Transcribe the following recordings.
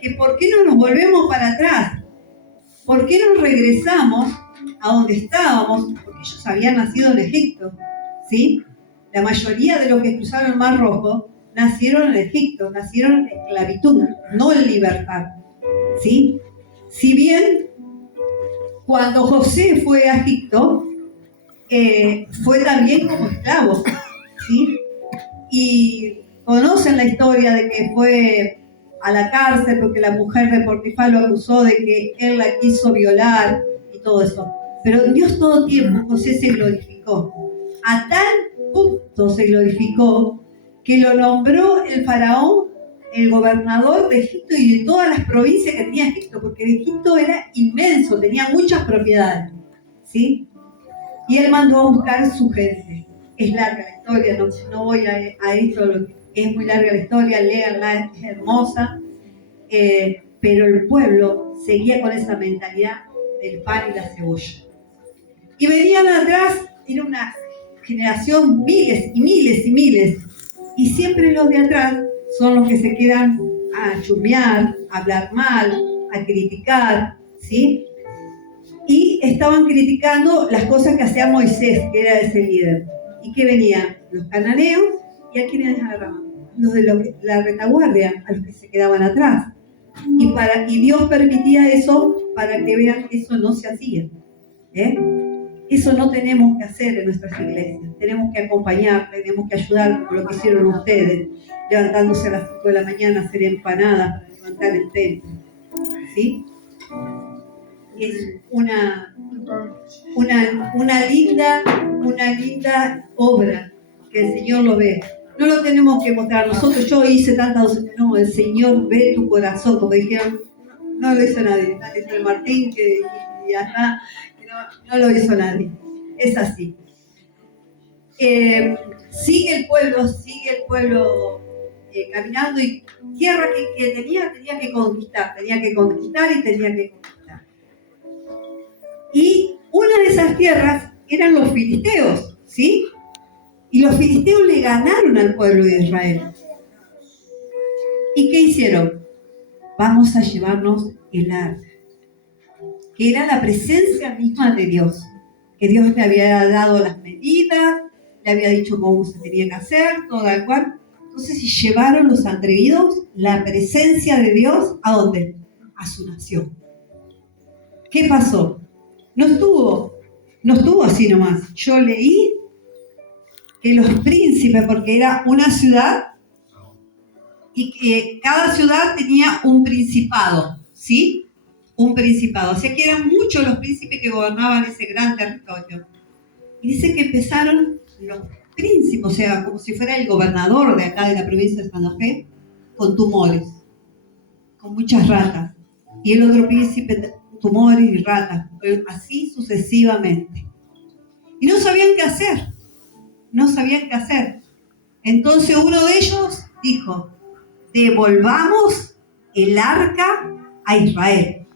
que ¿por qué no nos volvemos para atrás? ¿Por qué no regresamos a donde estábamos? Porque ellos habían nacido en Egipto, ¿sí? La mayoría de los que cruzaron el Mar Rojo nacieron en Egipto, nacieron en esclavitud, no en libertad, ¿sí? Si bien cuando José fue a Egipto, fue también como esclavo, ¿sí? Y conocen la historia de que fue a la cárcel porque la mujer de Potifar lo acusó de que él la quiso violar y todo eso. Pero en Dios todo tiempo José se glorificó. A tal punto se glorificó que lo nombró el faraón el gobernador de Egipto y de todas las provincias que tenía Egipto, porque Egipto era inmenso, tenía muchas propiedades, ¿sí? Y él mandó a buscar su gente. Es larga la historia, no voy a esto, es muy larga la historia, léanla, es hermosa, pero el pueblo seguía con esa mentalidad del pan y la cebolla. Y venían atrás, era una generación, miles y miles y miles, y siempre los de atrás son los que se quedan a chusmear, a hablar mal, a criticar, ¿sí? Y estaban criticando las cosas que hacía Moisés, que era ese líder. ¿Y qué venían? Los cananeos, ¿y a quiénes agarraban? Los de la retaguardia, a los que se quedaban atrás. Y Dios permitía eso para que vean que eso no se hacía. Eso no tenemos que hacer en nuestras iglesias. Tenemos que acompañar, tenemos que ayudar, como lo que hicieron ustedes, levantándose a las 5 de la mañana a hacer empanadas para levantar el templo. ¿Sí? Es una linda obra que el Señor lo ve. No lo tenemos que mostrar nosotros. Yo hice tantas docenas. No, el Señor ve tu corazón, como dijeron. No lo hizo nadie. Nadie hizo el Martín y acá. No lo hizo nadie. Es así. Sigue el pueblo caminando, y tierra que tenía que conquistar y tenía que conquistar. Y una de esas tierras eran los filisteos, ¿sí? Y los filisteos le ganaron al pueblo de Israel. ¿Y qué hicieron? Vamos a llevarnos el arca, que era la presencia misma de Dios, que Dios le había dado las medidas, le había dicho cómo se tenía que hacer, todo tal cual. Entonces, llevaron los atrevidos la presencia de Dios, ¿a dónde? A su nación. ¿Qué pasó? No estuvo así nomás. Yo leí que los príncipes, porque era una ciudad, y que cada ciudad tenía un principado, ¿sí? Un principado. O sea que eran muchos los príncipes que gobernaban ese gran territorio. Y dice que empezaron los príncipes, o sea, como si fuera el gobernador de acá de la provincia de Santa Fe, con tumores, con muchas ratas. Y el otro príncipe, tumores y ratas, así sucesivamente. Y no sabían qué hacer. Entonces uno de ellos dijo: devolvamos el arca a Israel.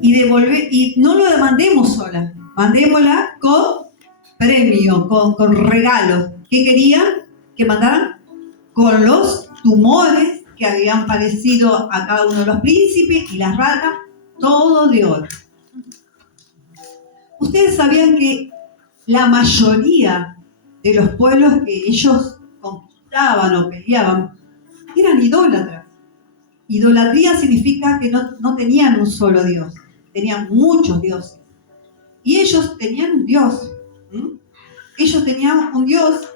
Y no lo mandemos sola, mandémosla con premio, con regalos. ¿Qué querían que mandaran? Con los tumores que habían parecido a cada uno de los príncipes y las ratas, todo de oro. Ustedes sabían que la mayoría de los pueblos que ellos conquistaban o peleaban eran idólatras. Idolatría significa que no tenían un solo Dios, tenían muchos dioses. Y ellos tenían un Dios. Ellos tenían un Dios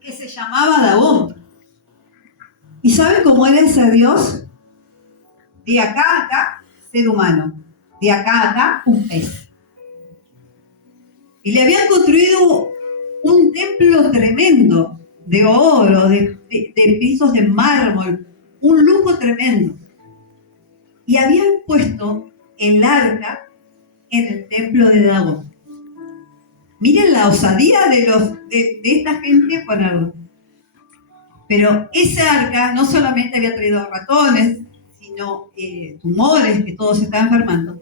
que se llamaba Dagón. ¿Y saben cómo era ese Dios? De acá a acá, ser humano. De acá a acá, un pez. Y le habían construido un templo tremendo, de oro, de pisos de mármol, un lujo tremendo. Y habían puesto el arca en el templo de Dagón. Miren la osadía de esta gente ponerlo. Pero esa arca no solamente había traído ratones, sino tumores, que todos se estaban enfermando,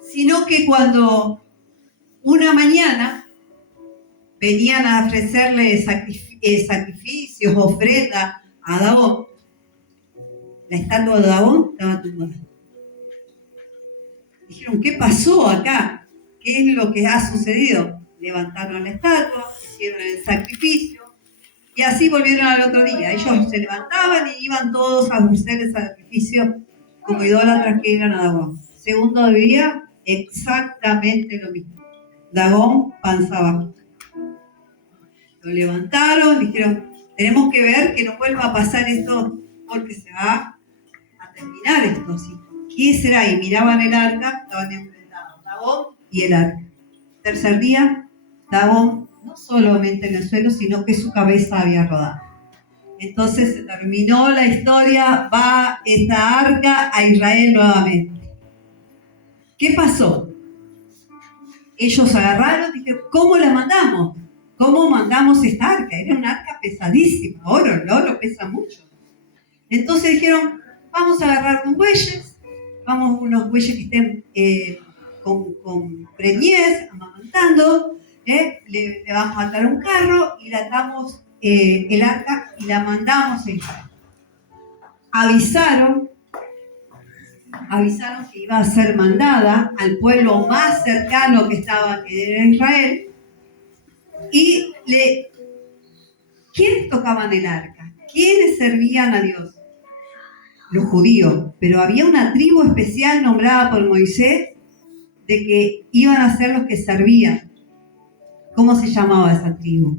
sino que cuando una mañana venían a ofrecerle sacrificios, ofrendas a Dagón, la estatua de Dagón estaba tumbada. Dijeron, ¿qué pasó acá? ¿Qué es lo que ha sucedido? Levantaron la estatua, hicieron el sacrificio y así volvieron al otro día. Ellos se levantaban y iban todos a hacer el sacrificio como idólatras que eran a Dagón. Segundo día, exactamente lo mismo. Dagón, panza abajo. Lo levantaron, dijeron, tenemos que ver que no vuelva a pasar esto porque se va a terminar esto. ¿Sí? ¿Qué será? Y miraban el arca, estaban enfrentados Dagón y el arca. Tercer día, Dagón no solamente en el suelo, sino que su cabeza había rodado. Entonces se terminó la historia, va esta arca a Israel nuevamente. ¿Qué pasó? Ellos agarraron y dijeron, ¿cómo la mandamos? ¿Cómo mandamos esta arca? Era una arca pesadísima, el oro pesa mucho. Entonces dijeron, vamos a agarrar unos bueyes que estén con preñez, amamantando, le vamos a atar un carro y la atamos el arca y la mandamos a Israel. Avisaron que iba a ser mandada al pueblo más cercano que era Israel. Y ¿quiénes tocaban el arca? ¿Quiénes servían a Dios? Los judíos. Pero había una tribu especial nombrada por Moisés de que iban a ser los que servían. ¿Cómo se llamaba esa tribu?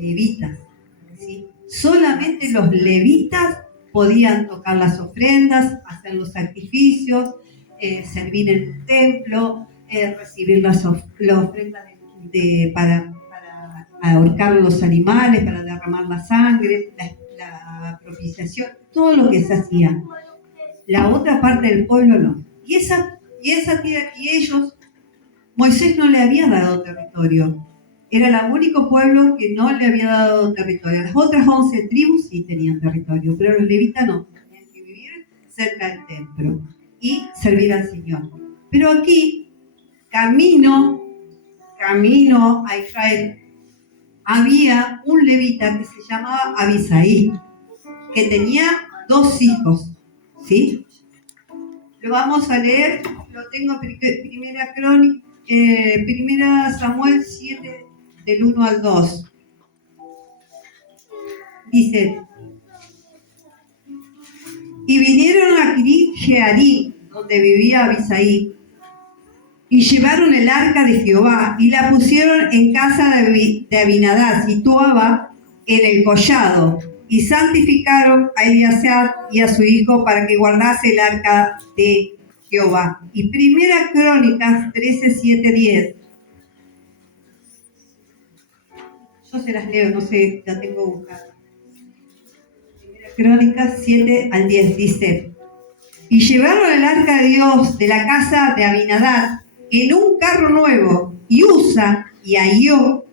Levitas. ¿Sí? Solamente los levitas podían tocar las ofrendas, hacer los sacrificios, servir en el templo, recibir las ofrendas para ahorcar los animales, para derramar la sangre, la propiciación, todo lo que se hacía. La otra parte del pueblo no. Y ellos, Moisés no le había dado territorio. Era el único pueblo que no le había dado territorio. Las otras 11 tribus sí tenían territorio, pero los levitas no. Tenían que vivir cerca del templo y servir al Señor. Pero aquí, camino a Israel, había un levita que se llamaba Abisaí, que tenía 2 hijos. ¿Sí? Lo vamos a leer, lo tengo primera Samuel 7, del 1 al 2. Dice, y vinieron a Kiriat-Jearim, donde vivía Abisaí, y llevaron el arca de Jehová y la pusieron en casa de Abinadab, situada en el collado, y santificaron a Eleazar y a su hijo para que guardase el arca de Jehová. Y primera Crónicas 13, 7, 10. Yo se las leo, no sé, la tengo buscada. Primera Crónicas 7 al 10 dice, y llevaron el arca de Dios de la casa de Abinadab en un carro nuevo, y Usa y Ahío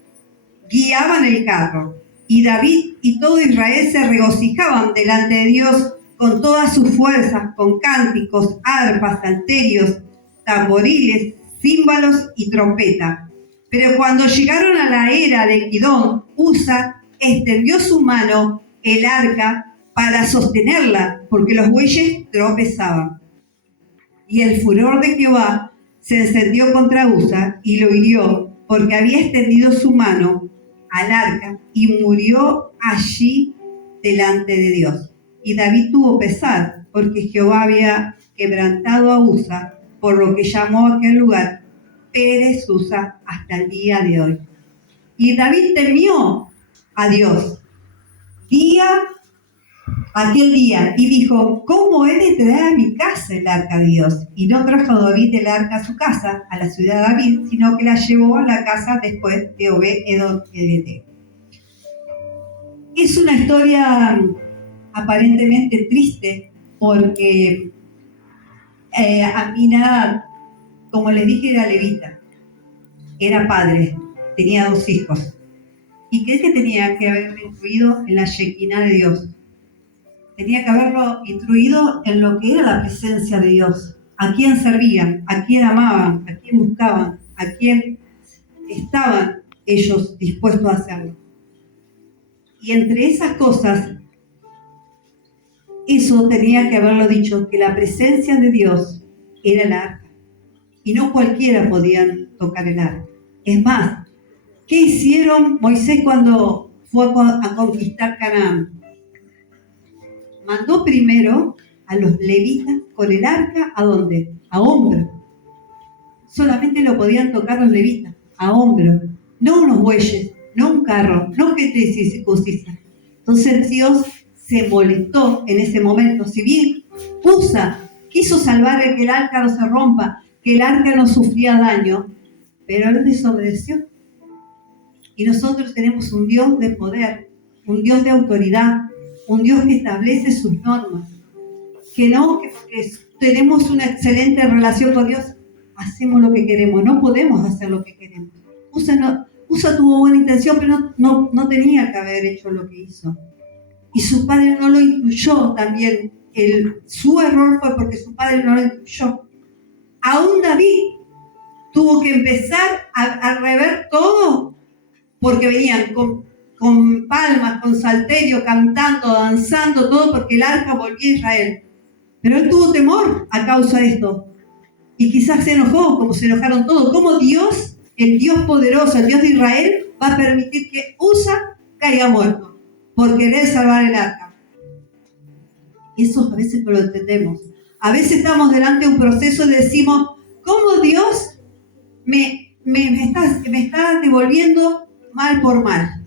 guiaban el carro. Y David y todo Israel se regocijaban delante de Dios con todas sus fuerzas, con cánticos, arpas, salterios, tamboriles, címbalos y trompeta. Pero cuando llegaron a la era de Kidón, Usa extendió su mano, el arca, para sostenerla, porque los bueyes tropezaban. Y el furor de Jehová se encendió contra Usa y lo hirió, porque había extendido su mano al arca y murió allí delante de Dios. Y David tuvo pesar, porque Jehová había quebrantado a Usa, por lo que llamó a aquel lugar Pérez Usa hasta el día de hoy. Y David temió a Dios aquel día y dijo, ¿cómo he de traer a mi casa el arca de Dios? Y no trajo David el arca a su casa, a la ciudad de David, sino que la llevó a la casa después de Obed-Edom Edete. Es una historia aparentemente triste porque Abinadab, como les dije, era levita, era padre, tenía 2 hijos. ¿Y qué es que tenía que haberlo instruido en la Shekinah de Dios? Tenía que haberlo instruido en lo que era la presencia de Dios, a quién servían, a quién amaban, a quién buscaban, a quién estaban ellos dispuestos a hacerlo. Y entre esas cosas, Eso tenía que haberlo dicho, que la presencia de Dios era el arca. Y no cualquiera podía tocar el arca. Es más, ¿qué hicieron Moisés cuando fue a conquistar Canaán? Mandó primero a los levitas con el arca, ¿a dónde? A hombro. Solamente lo podían tocar los levitas, a hombro. No unos bueyes, no un carro, no que te circuncisa. Entonces Dios se molestó en ese momento. Si bien Usa quiso salvar que el arca no se rompa, que el arca no sufría daño, pero él desobedeció. Y nosotros tenemos un Dios de poder, un Dios de autoridad, un Dios que establece sus normas. Que no, que porque tenemos una excelente relación con Dios, hacemos lo que queremos. No podemos hacer lo que queremos. Usa tuvo buena intención, pero no tenía que haber hecho lo que hizo. Y su padre no lo incluyó también. Su error fue porque su padre no lo incluyó. Aún David tuvo que empezar a rever todo, porque venían con palmas, con salterio, cantando, danzando, todo porque el arca volvía a Israel. Pero él tuvo temor a causa de esto. Y quizás se enojó, como se enojaron todos. ¿Cómo Dios, el Dios poderoso, el Dios de Israel, va a permitir que Usa caiga muerto por querer salvar el arca? Eso a veces no lo entendemos. A veces estamos delante de un proceso y decimos, ¿cómo Dios me está devolviendo mal por mal?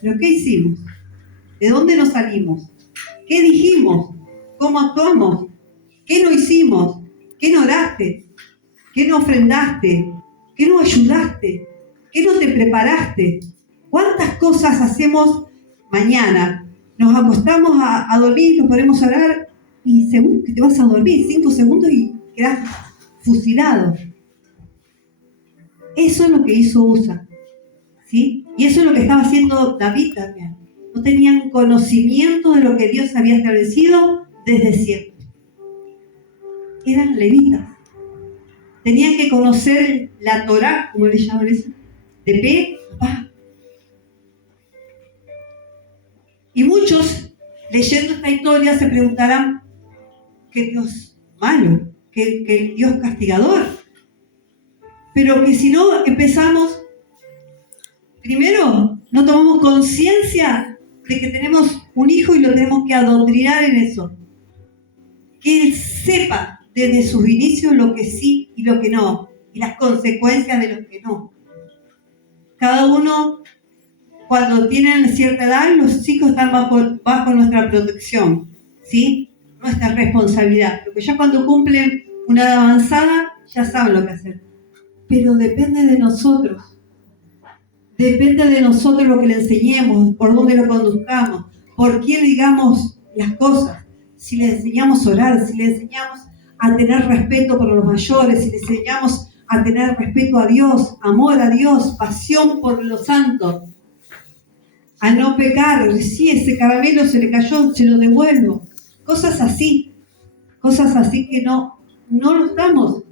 ¿Pero qué hicimos? ¿De dónde nos salimos? ¿Qué dijimos? ¿Cómo actuamos? ¿Qué no hicimos? ¿Qué no oraste? ¿Qué no ofrendaste? ¿Qué no ayudaste? ¿Qué no te preparaste? ¿Cuántas cosas hacemos mañana? Nos acostamos a dormir, nos ponemos a orar y según que te vas a dormir 5 segundos y quedás fusilado. Eso es lo que hizo Usa, ¿sí? Y eso es lo que estaba haciendo David también. No tenían conocimiento de lo que Dios había establecido desde siempre. Eran levitas. Tenían que conocer la Torá, como le llaman eso, de pe a pa. Y muchos, leyendo esta historia, se preguntarán, ¿qué Dios malo? ¿Qué Dios castigador? Pero que si no empezamos, primero, no tomamos conciencia de que tenemos un hijo y lo tenemos que adoctrinar en eso. Que él sepa desde sus inicios lo que sí y lo que no, y las consecuencias de lo que no. Cada uno, cuando tienen cierta edad, los chicos están bajo nuestra protección, ¿sí? Nuestra responsabilidad. Porque ya cuando cumplen una edad avanzada, ya saben lo que hacer. Pero depende de nosotros. Depende de nosotros lo que le enseñemos, por dónde lo conduzcamos, por quién digamos las cosas. Si le enseñamos a orar, si le enseñamos a tener respeto por los mayores, si le enseñamos a tener respeto a Dios, amor a Dios, pasión por los santos, a no pecar, si ese caramelo se le cayó, se lo devuelvo. Cosas así que no lo estamos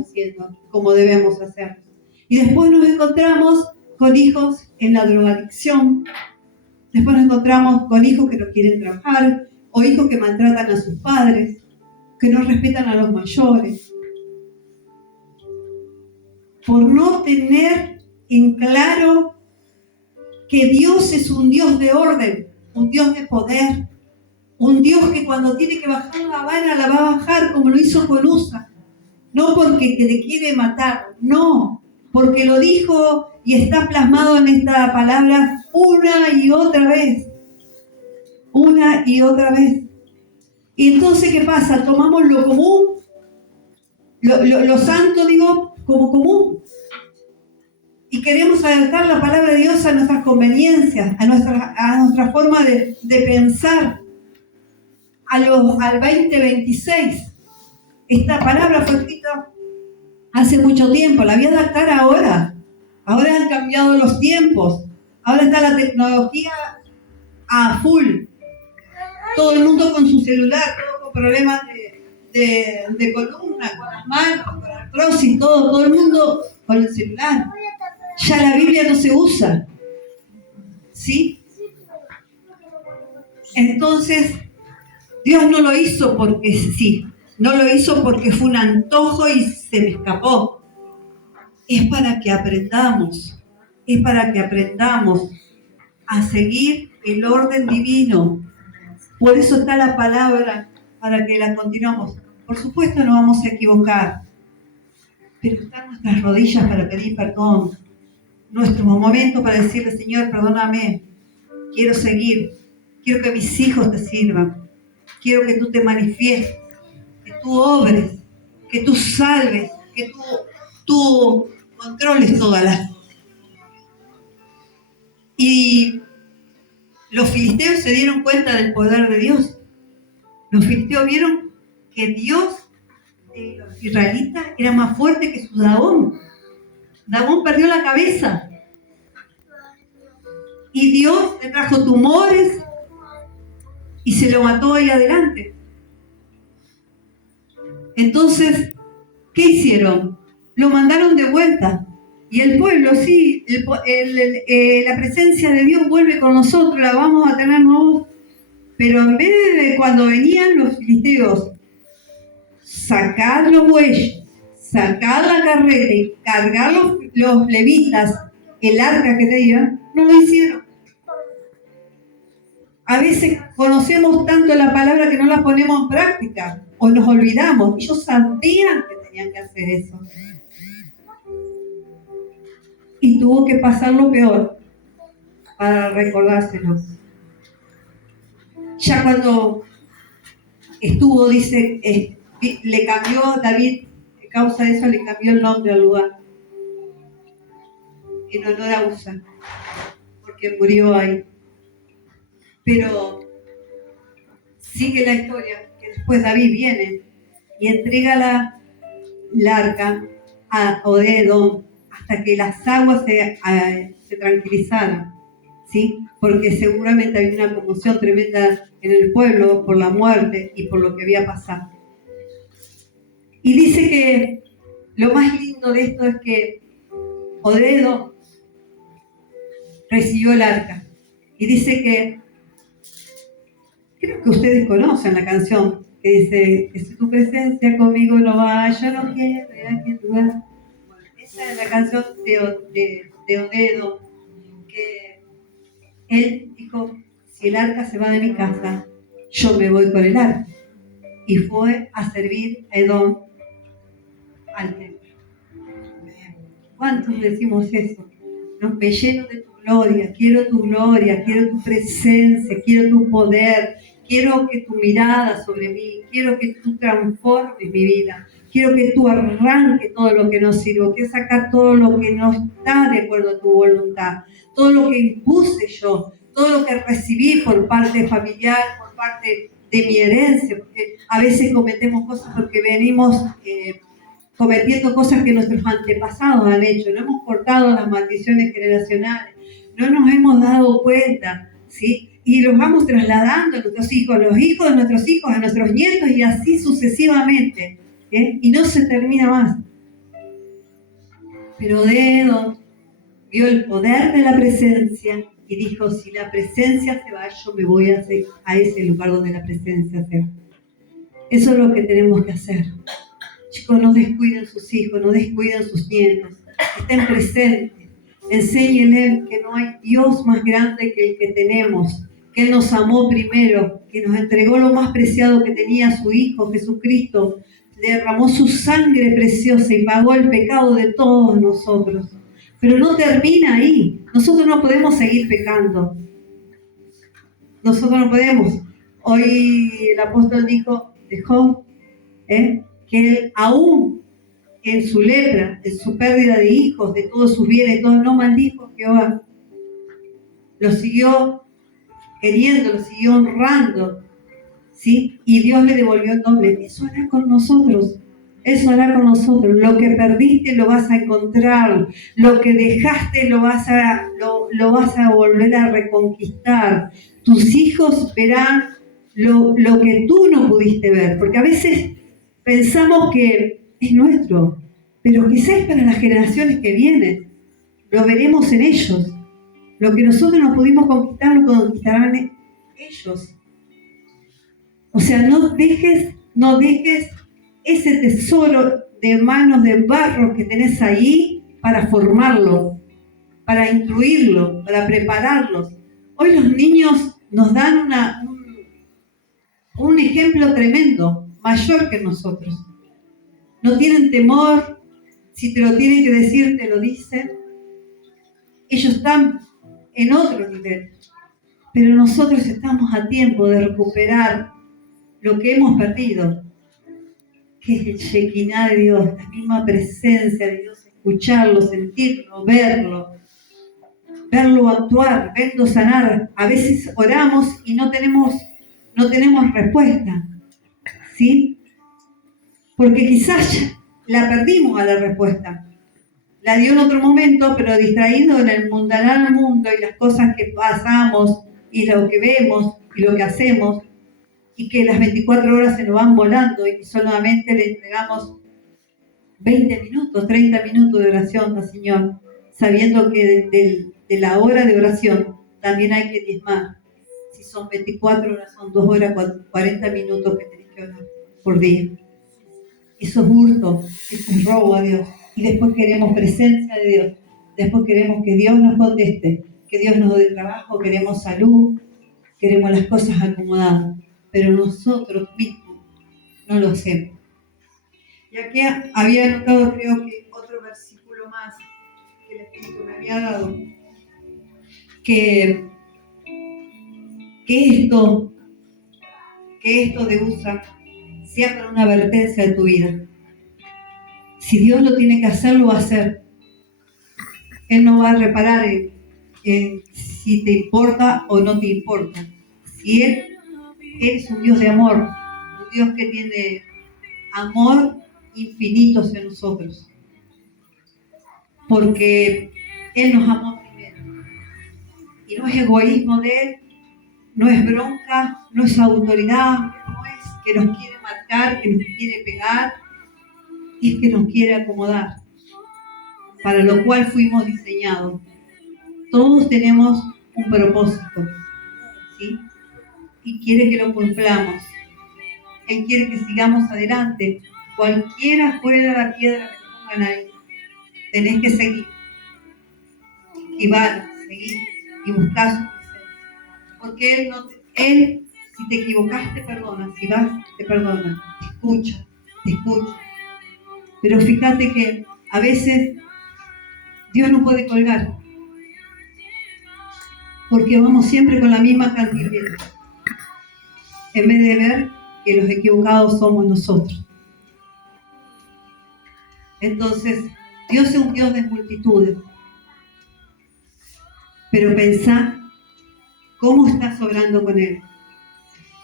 haciendo como debemos hacer. Y después nos encontramos con hijos en la drogadicción, después nos encontramos con hijos que no quieren trabajar, o hijos que maltratan a sus padres, que no respetan a los mayores, por no tener en claro que Dios es un Dios de orden, un Dios de poder, un Dios que cuando tiene que bajar la vara la va a bajar como lo hizo con Usa, no porque te quiere matar, no, porque lo dijo y está plasmado en esta palabra una y otra vez. Y entonces, ¿qué pasa? Tomamos lo común, lo santo, como común. Y queremos adaptar la palabra de Dios a nuestras conveniencias, a nuestra forma de pensar, al 2026. Esta palabra fue escrita hace mucho tiempo, la voy a adaptar ahora. Ahora han cambiado los tiempos, ahora está la tecnología a full. Todo el mundo con su celular, todo con problemas de columna, con las manos, con artrosis, todo el mundo con el celular. Ya la Biblia no se usa, ¿sí? Entonces, Dios no lo hizo porque sí, no lo hizo porque fue un antojo y se me escapó. Es para que aprendamos, es para que aprendamos a seguir el orden divino. Por eso está la palabra, para que la continuemos. Por supuesto no vamos a equivocar, pero están nuestras rodillas para pedir perdón, nuestro momento para decirle, Señor, perdóname, quiero seguir, quiero que mis hijos te sirvan, quiero que tú te manifiestes, que tú obres, que tú salves, que tú controles todas las cosas. Y los filisteos se dieron cuenta del poder de Dios. Los filisteos vieron que Dios de los israelitas era más fuerte que su Dagón. Dagón perdió la cabeza. Y Dios le trajo tumores y se lo mató ahí adelante. Entonces, ¿qué hicieron? Lo mandaron de vuelta. Y el pueblo, sí, la presencia de Dios vuelve con nosotros, la vamos a tener nuevos. Pero en vez de cuando venían los filisteos, sacar los bueyes, sacar la carreta y cargar los levitas, el arca que tenían, no lo hicieron. A veces conocemos tanto la palabra que no la ponemos en práctica o nos olvidamos. Ellos sabían que tenían que hacer eso. Y tuvo que pasar lo peor para recordárselo. Ya cuando estuvo, dice, le cambió David, a causa de eso le cambió el nombre al lugar. En honor a Usa, porque murió ahí. Pero sigue la historia, que después David viene y entrega la arca a Obed-Edom hasta que las aguas se tranquilizaran, ¿sí? Porque seguramente había una conmoción tremenda en el pueblo por la muerte y por lo que había pasado. Y dice que lo más lindo de esto es que Obed-Edom recibió el arca. Y dice que, creo que ustedes conocen la canción, que dice, que si tu presencia conmigo no va, yo no quiero ir a aquel lugar. Bueno, esa es la canción de Obed-Edom, que él dijo, si el arca se va de mi casa, yo me voy con el arca. Y fue a servir a Edom al templo. ¿Cuántos decimos eso? ¿No? Me lleno de tu gloria, quiero tu presencia, quiero tu poder, quiero que tu mirada sobre mí, quiero que tú transformes mi vida, quiero que tú arranques todo lo que no sirve, quiero sacar todo lo que no está de acuerdo a tu voluntad, todo lo que impuse yo, todo lo que recibí por parte familiar, por parte de mi herencia, porque a veces cometemos cosas porque venimos cometiendo cosas que nuestros antepasados han hecho, no hemos cortado las maldiciones generacionales, no nos hemos dado cuenta, ¿sí? Y los vamos trasladando a nuestros hijos, a los hijos de nuestros hijos, a nuestros nietos y así sucesivamente, y no se termina más. Pero Edom vio el poder de la presencia y dijo, si la presencia se va, yo me voy a ese lugar donde la presencia se va. Eso es lo que tenemos que hacer. Chicos, no descuiden sus hijos, no descuiden sus nietos, estén presentes, enséñenles que no hay Dios más grande que el que tenemos, que Él nos amó primero, que nos entregó lo más preciado que tenía, su Hijo Jesucristo, derramó su sangre preciosa y pagó el pecado de todos nosotros. Pero no termina ahí, nosotros no podemos seguir pecando, nosotros no podemos. Hoy el apóstol dijo, dejó, que él aún en su lepra, en su pérdida de hijos, de todos sus bienes, todo, no maldijo a Jehová. Lo siguió queriendo, lo siguió honrando, ¿sí? Y Dios le devolvió el doble. Eso hará con nosotros. Eso hará con nosotros. Lo que perdiste lo vas a encontrar. Lo que dejaste lo vas a volver a reconquistar. Tus hijos verán lo que tú no pudiste ver. Porque a veces pensamos que es nuestro, pero quizás es para las generaciones que vienen. Lo veremos en ellos. Lo que nosotros no pudimos conquistar, lo conquistarán ellos. O sea, no dejes ese tesoro de manos de barro que tenés ahí para formarlo, para instruirlo, para prepararlos. Hoy los niños nos dan un ejemplo tremendo, mayor que nosotros. No tienen temor, si te lo tienen que decir, te lo dicen. Ellos están en otro nivel. Pero nosotros estamos a tiempo de recuperar lo que hemos perdido, que es el Shekinah de Dios, la misma presencia de Dios, escucharlo, sentirlo, verlo actuar, verlo sanar. A veces oramos y no tenemos respuesta, ¿sí? Porque quizás la perdimos a la respuesta. La dio en otro momento, pero distraído en el mundanal mundo y las cosas que pasamos y lo que vemos y lo que hacemos, y que las 24 horas se nos van volando y solamente le entregamos 20 minutos, 30 minutos de oración al Señor, sabiendo que de la hora de oración también hay que diezmar. Si son 24 horas, son 2 horas, 40 minutos que tenés que orar por día. Eso es hurto, eso es robo a Dios. Y después queremos presencia de Dios. Después queremos que Dios nos conteste, que Dios nos dé trabajo, queremos salud, queremos las cosas acomodadas. Pero nosotros mismos no lo hacemos. Y aquí había anotado, creo que otro versículo más que el Espíritu me había dado, que esto de USA sea para una advertencia de tu vida. Si Dios lo tiene que hacer, lo va a hacer. Él no va a reparar en si te importa o no te importa. Si Él es un Dios de amor, un Dios que tiene amor infinito hacia nosotros. Porque Él nos amó primero. Y no es egoísmo de Él, no es bronca, no es autoridad, no es que nos quiere marcar, que nos quiere pegar, y es que nos quiere acomodar, para lo cual fuimos diseñados. Todos tenemos un propósito, ¿sí? Y quiere que lo cumplamos. Él quiere que sigamos adelante. Cualquiera fuera la piedra que te pongan ahí, tenés que seguir. Y seguir y buscar su presencia. Porque Él, si te equivocas, te perdona. Si vas, te perdona. Te escucha. Pero fíjate que a veces Dios no puede colgar. Porque vamos siempre con la misma cantidad. En vez de ver que los equivocados somos nosotros. Entonces, Dios es un Dios de multitudes. Pero pensá cómo estás obrando con Él.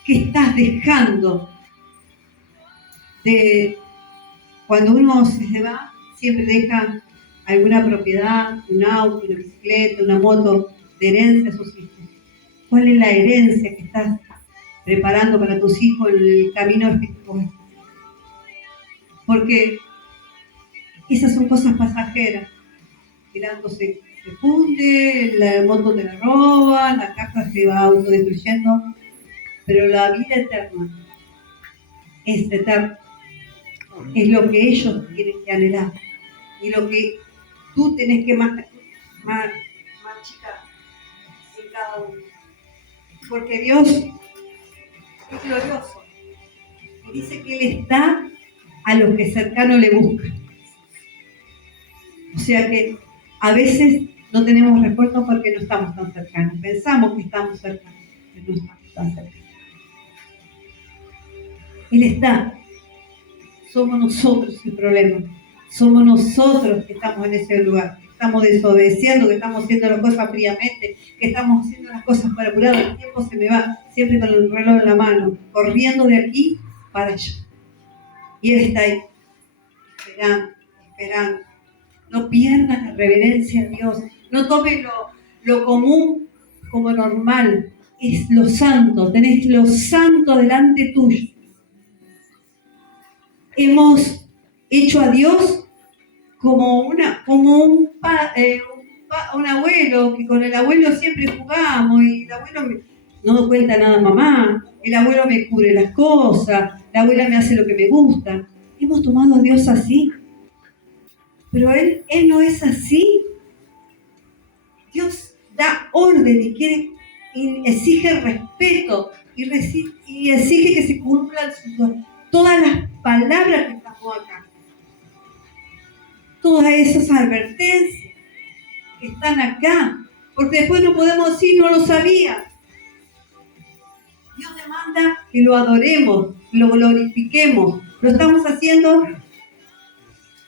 ¿Qué estás dejando? Cuando uno se va, siempre deja alguna propiedad, un auto, una bicicleta, una moto de herencia a sus hijos. ¿Cuál es la herencia que estás preparando para tus hijos en el camino espiritual? Porque esas son cosas pasajeras. El auto se funde, la moto te la roban, la caja se va autodestruyendo, pero la vida eterna es eterna. Es lo que ellos tienen que anhelar y lo que tú tenés que machicar en cada uno. Porque Dios es glorioso y dice que Él está a los que cercano le buscan. O sea que a veces no tenemos respuesta porque no estamos tan cercanos. Pensamos que estamos cercanos, pero no estamos tan cercanos. Él está. Somos nosotros el problema. Somos nosotros que estamos en ese lugar. Estamos desobedeciendo, que estamos haciendo las cosas fríamente, que estamos haciendo las cosas para apurar. El tiempo se me va, siempre con el reloj en la mano, corriendo de aquí para allá. Y Él está ahí, esperando. No pierdas la reverencia a Dios. No tomes lo común como normal. Es lo santo. Tenés lo santo delante tuyo. Hemos hecho a Dios como un abuelo, que con el abuelo siempre jugamos y el abuelo no cuenta nada mamá, el abuelo me cubre las cosas, la abuela me hace lo que me gusta. Hemos tomado a Dios así, pero Él no es así. Dios da orden y exige respeto y exige que se cumplan todas las palabras que estamos acá. Todas esas advertencias que están acá, porque después no podemos decir no lo sabía. Dios demanda que lo adoremos, lo glorifiquemos. Lo estamos haciendo.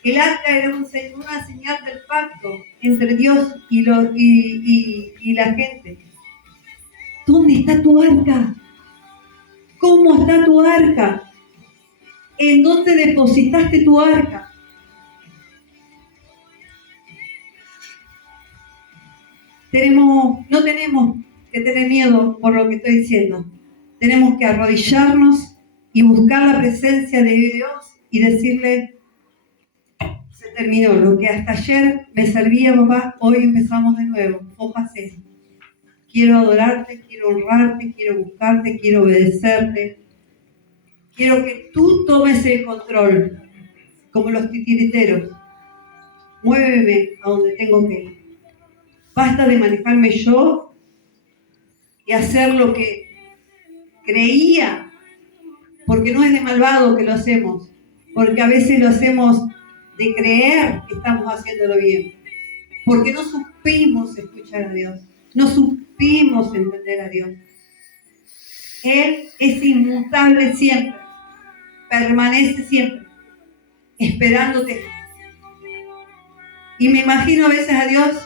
El arca era una señal del pacto entre Dios y la gente. ¿Dónde está tu arca? ¿Cómo está tu arca? ¿En dónde depositaste tu arca? No tenemos que tener miedo por lo que estoy diciendo. Tenemos que arrodillarnos y buscar la presencia de Dios y decirle: se terminó, lo que hasta ayer me servía, papá, hoy empezamos de nuevo, hoja cero. Quiero adorarte, quiero honrarte, quiero buscarte, quiero obedecerte. Quiero que tú tomes el control, como los titiriteros. Muéveme a donde tengo que ir. Basta de manejarme yo y hacer lo que creía, porque no es de malvado que lo hacemos, porque a veces lo hacemos de creer que estamos haciéndolo bien, porque no supimos escuchar a Dios, no supimos entender a Dios. Él es inmutable siempre, permanece siempre, esperándote. Y me imagino a veces a Dios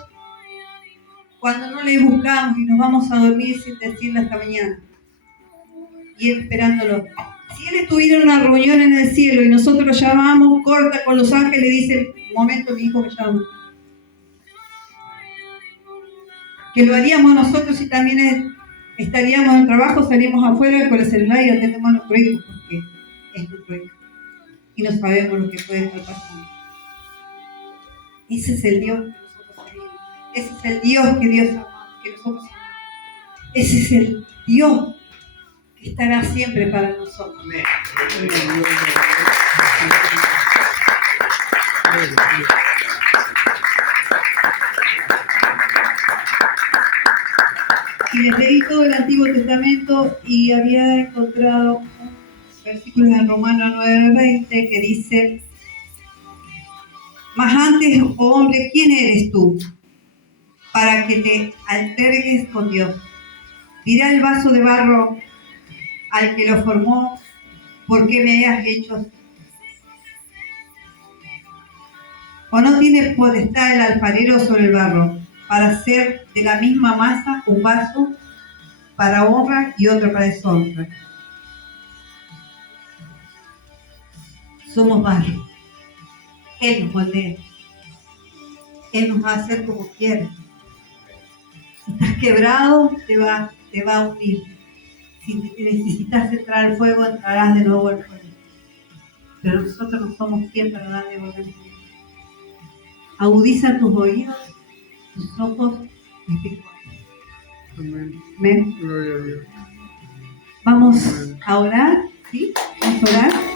cuando no le buscamos y nos vamos a dormir sin decirle hasta mañana, y Él esperándolo. Si Él estuviera en una reunión en el cielo y nosotros lo llamamos, corta con los ángeles, dice: un momento, mi hijo me llama. Que lo haríamos nosotros y también estaríamos en trabajo, salimos afuera con el celular y atendemos a nuestro hijo, porque es nuestro hijo. Y no sabemos lo que puede estar pasando. Ese es el Dios que nosotros tenemos. Ese es el Dios que nosotros amamos. Ese es el Dios que estará siempre para nosotros. Amén. Y les leí todo el Antiguo Testamento y había encontrado un versículo en Romanos 9:20 que dice: mas antes, oh hombre, ¿quién eres tú para que te altergues con Dios? Dirá el vaso de barro al que lo formó: ¿por qué me has hecho? ¿O no tiene potestad el alfarero sobre el barro para hacer de la misma masa un vaso para honra y otro para deshonra? Somos barro. Él nos moldea. Él nos va a hacer como quiere. Si estás quebrado, te va a unir. Si necesitas entrar al fuego, entrarás de nuevo al fuego. Pero nosotros no somos quien para darle orden. Agudiza tus oídos, tus ojos espirituales. Amén. Gloria a Dios. Vamos a orar, ¿sí? Vamos a orar.